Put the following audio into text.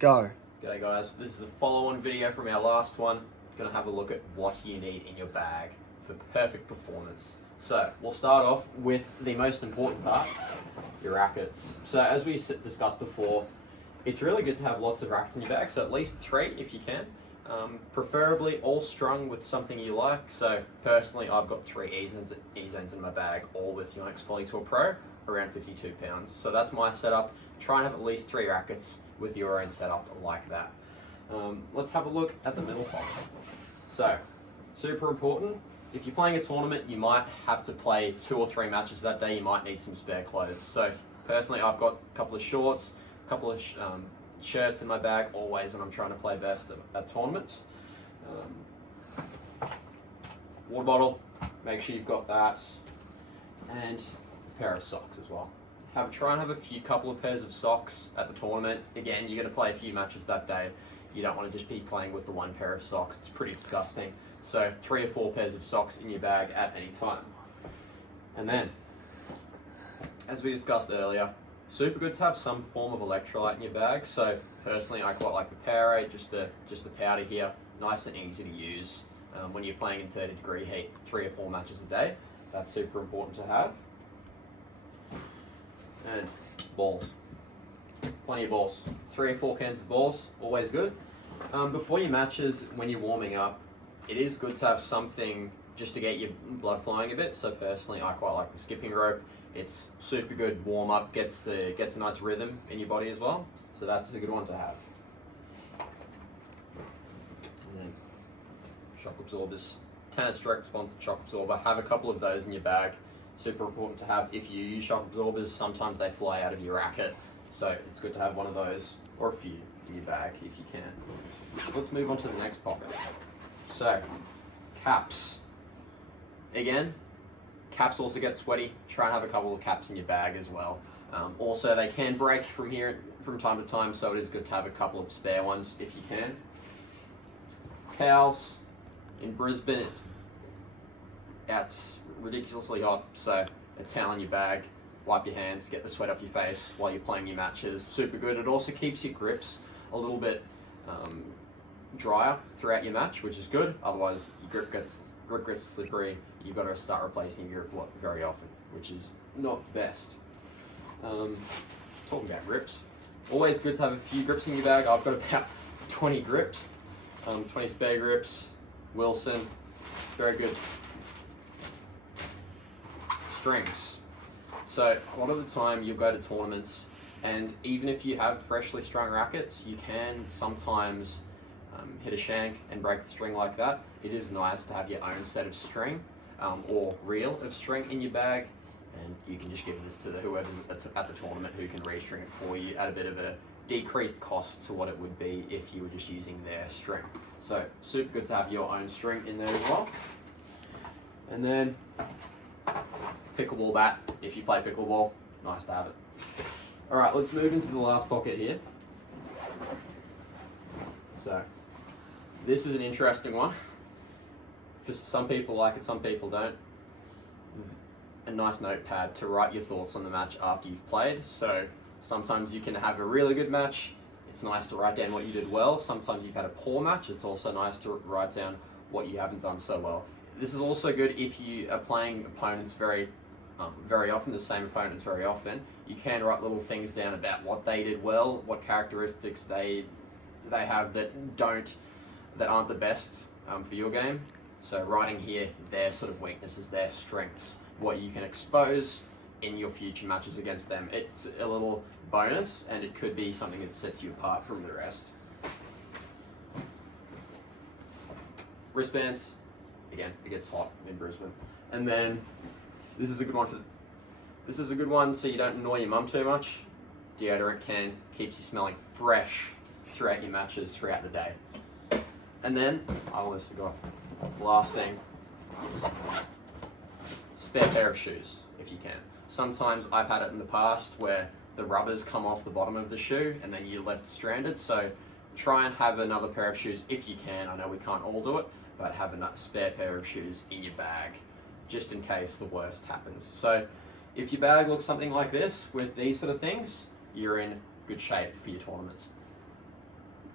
Go. G'day guys, this is a follow-on video from our last one. Gonna have a look at what you need in your bag for perfect performance. So we'll start off with the most important part, your rackets. So as we discussed before, it's really good to have lots of rackets in your bag, so at least 3 if you can. Preferably all strung with something you like. So personally, I've got 3 E-zones in my bag, all with Yonex Polytour Pro, around 52 pounds. So that's my setup. Try and have at least 3 rackets with your own setup like that. Let's have a look at the middle pocket. So, super important. If you're playing a tournament, you might have to play 2 or 3 matches that day. You might need some spare clothes. So personally, I've got a couple of shorts, a couple of shirts in my bag, always when I'm trying to play best at tournaments. Water bottle, make sure you've got that, and a pair of socks as well. Try and have a couple of pairs of socks at the tournament. Again, you're going to play a few matches that day. You don't want to just be playing with the 1 pair of socks. It's pretty disgusting. So 3 or 4 pairs of socks in your bag at any time. And then, as we discussed earlier, super good to have some form of electrolyte in your bag. So personally, I quite like the Powerade, just the powder here. Nice and easy to use when you're playing in 30-degree heat, 3 or 4 matches a day. That's super important to have. And balls. Plenty of balls. 3 or 4 cans of balls, always good. Before your matches, when you're warming up, it is good to have something just to get your blood flowing a bit. So personally, I quite like the skipping rope. It's super good warm up, gets a nice rhythm in your body as well. So that's a good one to have. And then shock absorbers. Tennis Direct sponsored shock absorber. Have a couple of those in your bag. Super important to have. If you use shock absorbers, sometimes they fly out of your racket. So it's good to have one of those, or a few, in your bag if you can. Let's move on to the next pocket. So, caps. Again, caps also get sweaty. Try and have a couple of caps in your bag as well. Also, they can break from time to time, so it is good to have a couple of spare ones if you can. Towels. In Brisbane, it's ridiculously hot, so a towel in your bag, wipe your hands, get the sweat off your face while you're playing your matches. Super good. It also keeps your grips a little bit drier throughout your match, which is good. Otherwise, your grip gets slippery. You've got to start replacing your grip very often, which is not the best. Talking about grips, always good to have a few grips in your bag. I've got about 20 grips, 20 spare grips. Wilson, very good. Strings. So a lot of the time you'll go to tournaments, and even if you have freshly strung rackets, you can sometimes hit a shank and break the string like that. It is nice to have your own set of string or reel of string in your bag, and you can just give this to whoever's at the tournament who can restring it for you at a bit of a decreased cost to what it would be if you were just using their string. So super good to have your own string in there as well. And then pickleball bat, if you play pickleball, nice to have it. Alright, let's move into the last pocket here. So, this is an interesting one. For some people like it, some people don't. A nice notepad to write your thoughts on the match after you've played. So, sometimes you can have a really good match. It's nice to write down what you did well. Sometimes you've had a poor match. It's also nice to write down what you haven't done so well. This is also good if you are playing opponents very often, the same opponents very often. You can write little things down about what they did well, what characteristics they have that aren't the best for your game. So writing here their sort of weaknesses, their strengths, what you can expose in your future matches against them. It's a little bonus, and it could be something that sets you apart from the rest. Wristbands. Again, it gets hot in Brisbane. And then this is a good one so you don't annoy your mum too much. Deodorant can keeps you smelling fresh throughout your matches throughout the day. And then I almost forgot. Last thing. Spare pair of shoes if you can. Sometimes I've had it in the past where the rubbers come off the bottom of the shoe and then you're left stranded. So try and have another pair of shoes if you can. I know we can't all do it, but have a spare pair of shoes in your bag just in case the worst happens. So if your bag looks something like this with these sort of things, you're in good shape for your tournaments.